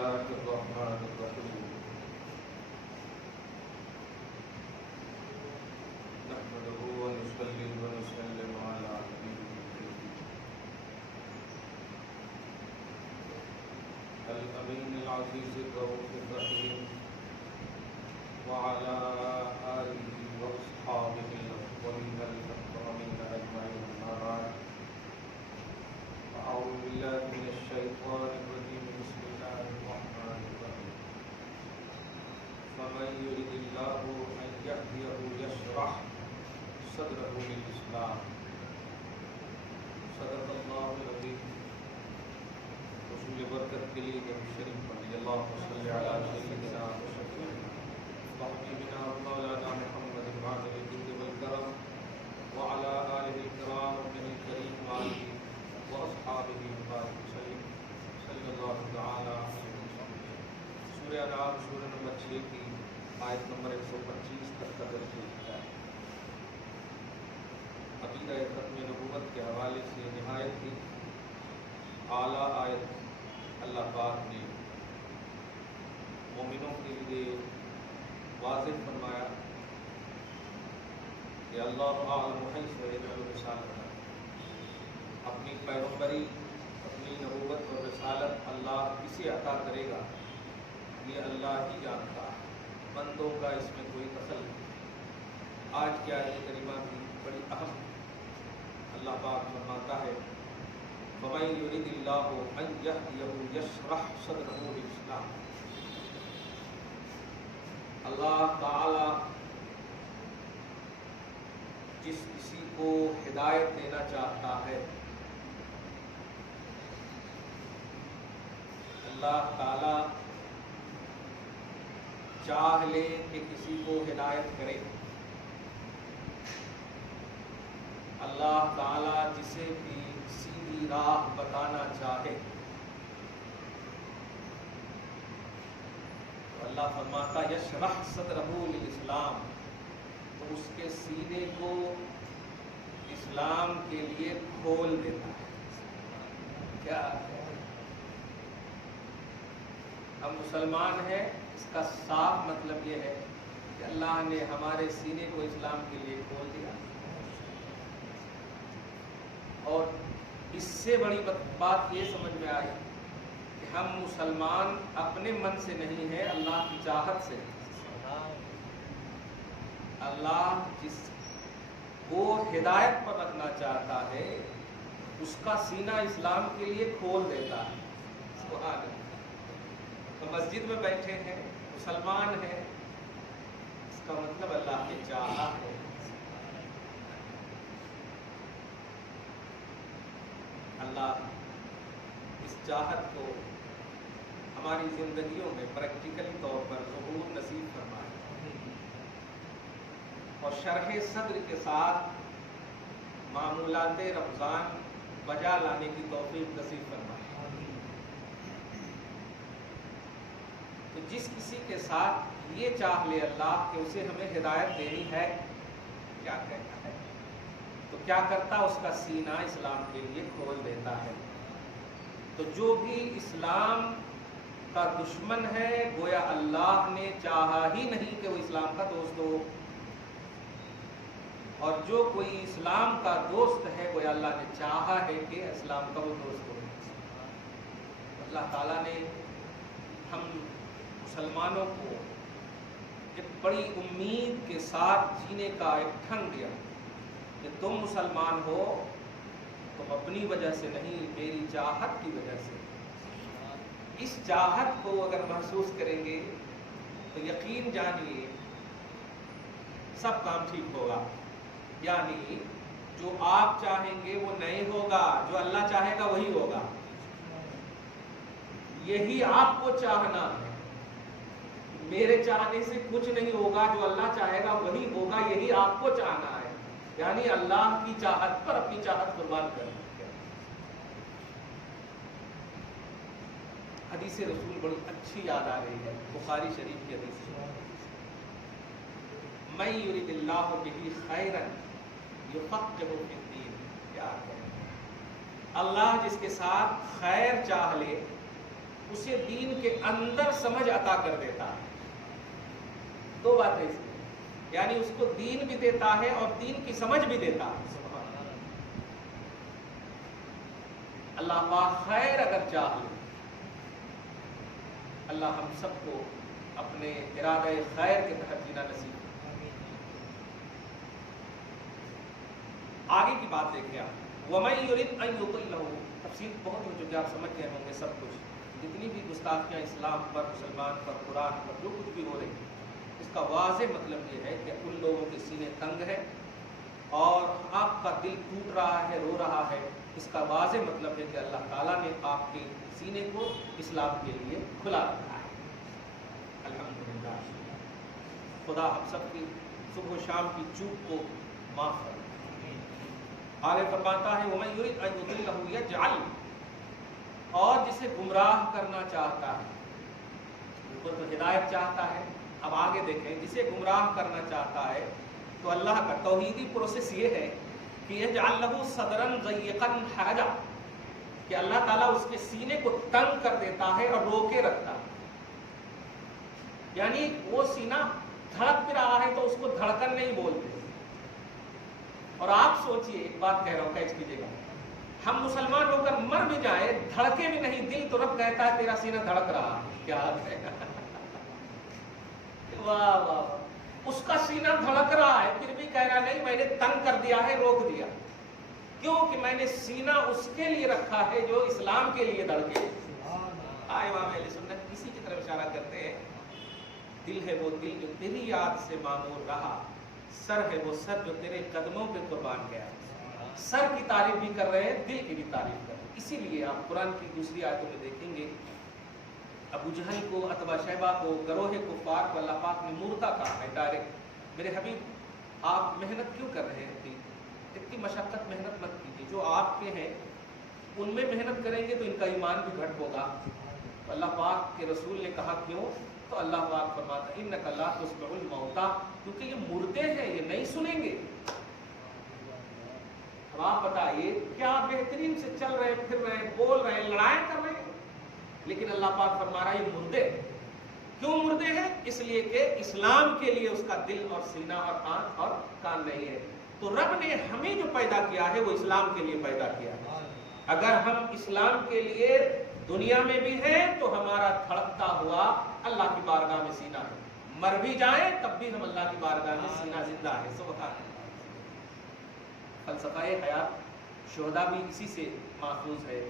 الله الرحمن الرحيم نحمده ونصلي ونسلم على نبيه الأمين العزيز الرؤوف الرحيم وعلى آله وأصحابه الأكرمين الأكرمين أجمعين أما بعد أعوذ بالله من الشيطان الرجيم بسم الله الرحمن الرحيم فمن يرد الله أن يهديه يشرح صدره للإسلام صدق الله العظيم رسول برکت کے لیے نبی شریف پڑھی اللہ صلی علی سیدنا وحبیبنا مولانا محمد وعلى الجود والکرم وعلى آلہ الکرام ابن الکریم وآلہ واصحابہ وبارک وسلم صلی اللہ تعالی علیہ وسلم۔ سورہ انعام سورہ نمبر 6 کی آیت نمبر 125 تک کا درس ہے۔ عقیدہ ختم نبوت کے حوالے سے نہایت ہی اعلیٰ آیت اللہ پاک نے مومنوں کے لیے واضح فرمایا کہ اللہ اعلم حیث یجعل رسالتہ، اپنی پیغمبری اپنی نبوت اور رسالت اللہ کسے عطا کرے گا یہ اللہ ہی جانتا ہے، بندوں کا اس میں کوئی دخل نہیں۔ آج کی آیت کریمہ کی بڑی اہم اللہ پاک فرماتا ہے فَمَن يُرِدِ اللَّهُ أَن يَهْدِيَهُ يَشْرَحْ صَدْرَهُ لِلْإِسْلَامِ، اللہ تعالی جس کسی کو ہدایت دینا چاہتا ہے، اللہ تعالی چاہ لے کہ کسی کو ہدایت کرے، اللہ تعالی جسے بھی سیدھی راہ بتانا چاہے تو اللہ فرماتا یشرح صدرہ للاسلام، تو اس کے سینے کو اسلام کے لیے کھول دیتا ہے۔ کیا ہم مسلمان ہیں، اس کا صاف مطلب یہ ہے کہ اللہ نے ہمارے سینے کو اسلام کے لیے کھول دیا، اور اس سے بڑی بات یہ سمجھ میں آئی کہ ہم مسلمان اپنے من سے نہیں ہیں، اللہ کی چاہت سے۔ اللہ جس کو ہدایت پر رکھنا چاہتا ہے اس کا سینہ اسلام کے لیے کھول دیتا ہے۔ سبحان اللہ۔ تو مسجد میں بیٹھے ہیں، مسلمان ہیں، اس کا مطلب اللہ کی چاہت ہے۔ اللہ اس چاہت کو ہماری زندگیوں میں پریکٹیکلی طور پر ظہور نصیب فرمائے اور شرح صدر کے ساتھ معمولات رمضان بجا لانے کی توفیق نصیب فرمائے۔ تو جس کسی کے ساتھ یہ چاہ لے اللہ کہ اسے ہمیں ہدایت دینی ہے، کیا کہتا ہے؟ تو کیا کرتا؟ اس کا سینہ اسلام کے لیے کھول دیتا ہے۔ تو جو بھی اسلام کا دشمن ہے گویا اللہ نے چاہا ہی نہیں کہ وہ اسلام کا دوست ہو، اور جو کوئی اسلام کا دوست ہے گویا اللہ نے چاہا ہے کہ اسلام کا وہ دوست ہو۔ اللہ تعالیٰ نے ہم مسلمانوں کو ایک بڑی امید کے ساتھ جینے کا ایک ڈھنگ دیا کہ تم مسلمان ہو تم اپنی وجہ سے نہیں، میری چاہت کی وجہ سے۔ اس چاہت کو اگر محسوس کریں گے تو یقین جانیے سب کام ٹھیک ہوگا۔ یعنی جو آپ چاہیں گے وہ نہیں ہوگا، جو اللہ چاہے گا وہی ہوگا۔ یہی آپ کو چاہنا ہے، میرے چاہنے سے کچھ نہیں ہوگا، جو اللہ چاہے گا وہی ہوگا، یہی آپ کو چاہنا ہے۔ یعنی اللہ کی چاہت پر اپنی چاہت قربان کرنا۔ حدیث رسول بڑی اچھی یاد آ رہی ہے، بخاری شریف کی حدیث ہے، من یرید اللہ بہ خیرا یفقہہ فی الدین۔ کیا ہے؟ اللہ جس کے ساتھ خیر چاہ لے اسے دین کے اندر سمجھ عطا کر دیتا ہے. دو باتیں اس میں، یعنی اس کو دین بھی دیتا ہے اور دین کی سمجھ بھی دیتا ہے. اللہ پاک خیر اگر چاہے، اللہ ہم سب کو اپنے ارادہ خیر کے تحت جینا نصیب. آگے کی بات دیکھیں آپ. وَمَن يُرِدْ أَن يُضِلَّهُ، تفصیل بہت ہو چکی، آپ سمجھ گئے ہوں گے سب کچھ. جتنی بھی گستاخیاں اسلام پر، مسلمان پر، قرآن پر جو کچھ بھی ہو رہی ہے، اس کا واضح مطلب یہ ہے کہ ان لوگوں کے سینے تنگ ہے اور آپ کا دل ٹوٹ رہا ہے، رو رہا ہے. اس کا واضح مطلب ہے کہ اللہ تعالیٰ نے آپ کے سینے کو اسلام کے لیے کھلا رکھا ہے. الحمدللہ. خدا ہم سب کی صبح و شام کی چوک کو معاف کرے. آگے فرماتا ہے وَمَن يُرِدْ أَن يُضِلَّهُ يَجْعَلْ، اور جسے گمراہ کرنا چاہتا ہے، اوپر تو ہدایت چاہتا ہے، اب آگے دیکھیں جسے گمراہ کرنا چاہتا ہے تو اللہ کا توحیدی پروسیس یہ ہے کہ يَجْعَلْ لَهُ صَدْرًا ضَيِّقًا حَرَجًا، کہ اللہ تعالیٰ اس کے سینے کو تنگ کر دیتا ہے اور روکے رکھتا ہے. یعنی وہ سینہ دھڑک بھی رہا ہے تو اس کو دھڑکن نہیں بولتے. اور آپ سوچئے، ایک بات کہہ رہا ہوں، کیچ کیجیے گا، ہم مسلمان ہو کر مر بھی جائیں، دھڑکے بھی نہیں دل، تو رب کہتا ہے تیرا سینہ دھڑک رہا ہے. کیا ہے؟ واہ واہ. اس کا سینہ دھڑک رہا ہے پھر بھی کہہ رہا نہیں، میں نے تنگ کر دیا ہے، روک دیا. کیوں کہ میں نے سینہ اس کے لیے رکھا ہے جو اسلام کے لیے دھڑکے. امام اہل سنت اسی کی طرف اشارہ کرتے ہیں. دل ہے وہ دل جو تیری یاد سے معمور رہا، سر ہے وہ سر جو تیرے قدموں پہ قربان گیا. سر کی تعریف بھی کر رہے ہیں، دل کی بھی تعریف کر رہے ہیں. اسی لیے آپ قرآن کی دوسری آیتوں میں دیکھیں گے ابو جہل کو، عتبہ شیبہ کو، گروہ کفار کو اللہ پاک نے مردہ کہا ہے ڈائریکٹ. میرے حبیب آپ محنت کیوں کر رہے ہیں؟ اتنی مشقت محنت مت کیجیے. جو آپ کے ہیں ان میں محنت کریں گے تو ان کا ایمان بھی گھٹ ہوگا. اللہ پاک کے رسول نے کہا کیوں؟ تو اللہ پاک فرماتا انک لا تسمع الموتى، کیونکہ یہ مردے ہیں، یہ نہیں سنیں گے. اب آپ بتائیے، کیا بہترین سے چل رہے، پھر رہے، بول رہے، لڑائیں کر رہے ہیں، لیکن اللہ پاک فرما رہا ہے یہ مردے. کیوں مردے ہیں؟ اس لیے کہ اسلام کے لیے اس کا دل اور سینہ اور آنکھ اور کان نہیں ہے. تو رب نے ہمیں جو پیدا کیا ہے وہ اسلام کے لیے پیدا کیا ہے. اگر ہم اسلام کے لیے دنیا میں بھی ہیں تو ہمارا دھڑکتا ہوا اللہ کی بارگاہ میں سینہ ہے. مر بھی جائیں تب بھی ہم اللہ کی بارگاہ میں سینہ زندہ ہے. سبحان اللہ. فلسفہ حیات شہداء بھی اسی سے ماخوذ ہے.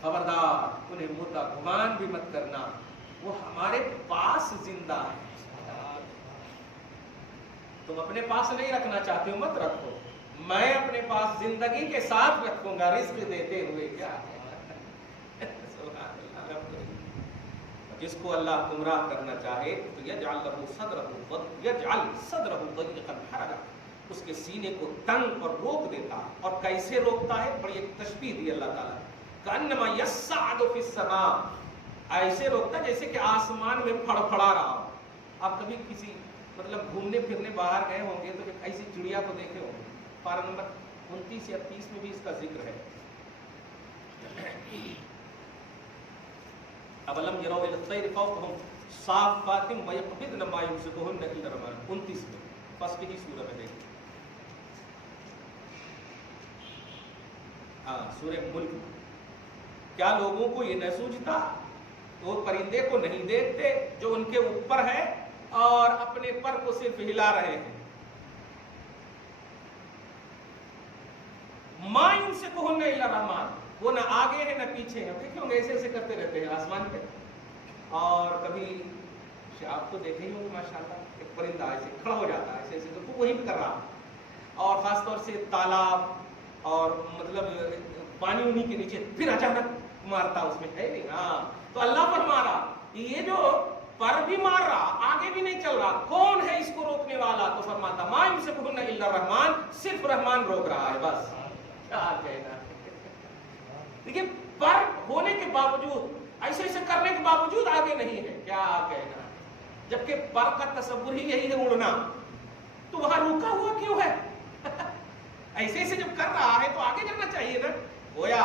خبردار انہیں مردہ گمان بھی مت کرنا، وہ ہمارے پاس زندہ ہے. تم اپنے پاس نہیں رکھنا چاہتے ہو مت رکھو، میں اپنے پاس زندگی کے ساتھ رکھوں گا رزق دیتے ہوئے. کیا ہے؟ جس کو اللہ گمراہ کرنا چاہے تو یجعل لہ صدرہ ضیقا حرجا، اس کے سینے کو تنگ اور روک دیتا. اور کیسے روکتا ہے؟ بڑی ایک تشبیہ دی اللہ تعالیٰ، کأنما یصعد فی السماء، ایسے روکتا جیسے کہ آسمان میں پھڑ پھڑا رہا ہو. آپ کبھی کسی مطلب گھومنے پھرنے باہر گئے ہوں گے تو ایک ایسی چڑیا کو دیکھے ہوں گے. پارہ نمبر 29 یا 30 میں بھی اس کا ذکر ہے. اولم یروا الی الطیر فوقہم صافات ویقبضن ما یمسکہن الا الرحمن. 29 میں فصل کی سورہ میں دیکھیں. سورہ ملک. کیا لوگوں کو یہ نہ سوچتا؟ وہ پرندے کو نہیں دیکھتے جو ان کے اوپر ہے اور اپنے پر کو صرف ہلا رہے ہیں. ما یمسکہن الا الرحمن، وہ نہ آگے ہے نہ پیچھے ہے. دیکھیں گے ایسے ایسے کرتے رہتے ہیں آسمان پہ. اور کبھی آپ تو دیکھیں ہی ہوں گے ماشاءاللہ، ایک پرندہ ایسے کھڑا ہو جاتا ہے ایسے ایسے تو وہی بھی کر رہا. اور خاص طور سے تالاب اور مطلب پانی انہی کے نیچے پھر اچانک مارتا اس میں ہے نہیں. ہاں تو اللہ فرما رہا یہ جو پر بھی مار رہا آگے بھی نہیں چل رہا، کون ہے اس کو روکنے والا؟ تو فرماتا ما یمسکہن الا الرحمن، صرف رحمان روک رہا ہے. بس کیا کہنا. دیکھیے پر ہونے کے باوجود، ایسے ایسے کرنے کے باوجود آگے نہیں ہے. کیا کہنا. جبکہ پر کا تصور ہی یہی ہے اڑنا، تو وہاں روکا ہوا کیوں ہے؟ ایسے ایسے جب کر رہا ہے تو آگے جانا چاہیے نا. گویا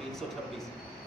126